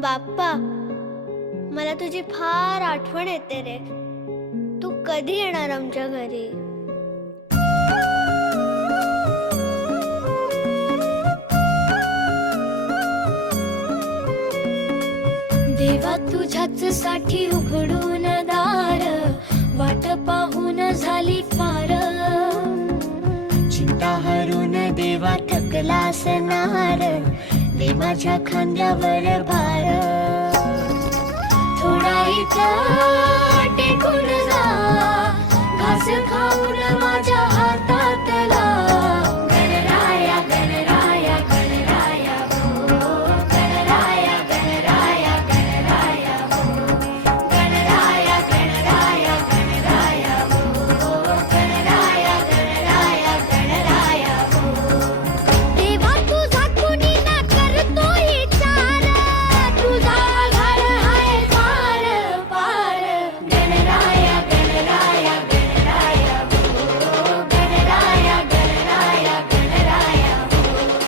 बाप्पा, मला तुझी फार आठवण येते रे. तू कधी येणार आमच्या घरी? देवा तुझ्याच साठी उघडून दार, वाट पाहून झाली फार. चिंता हरून देवा थकला असणार, दे माझ्या खांद्यावर भार. थोडा इथं टेकून जा, घास खाऊन माझ्या हातात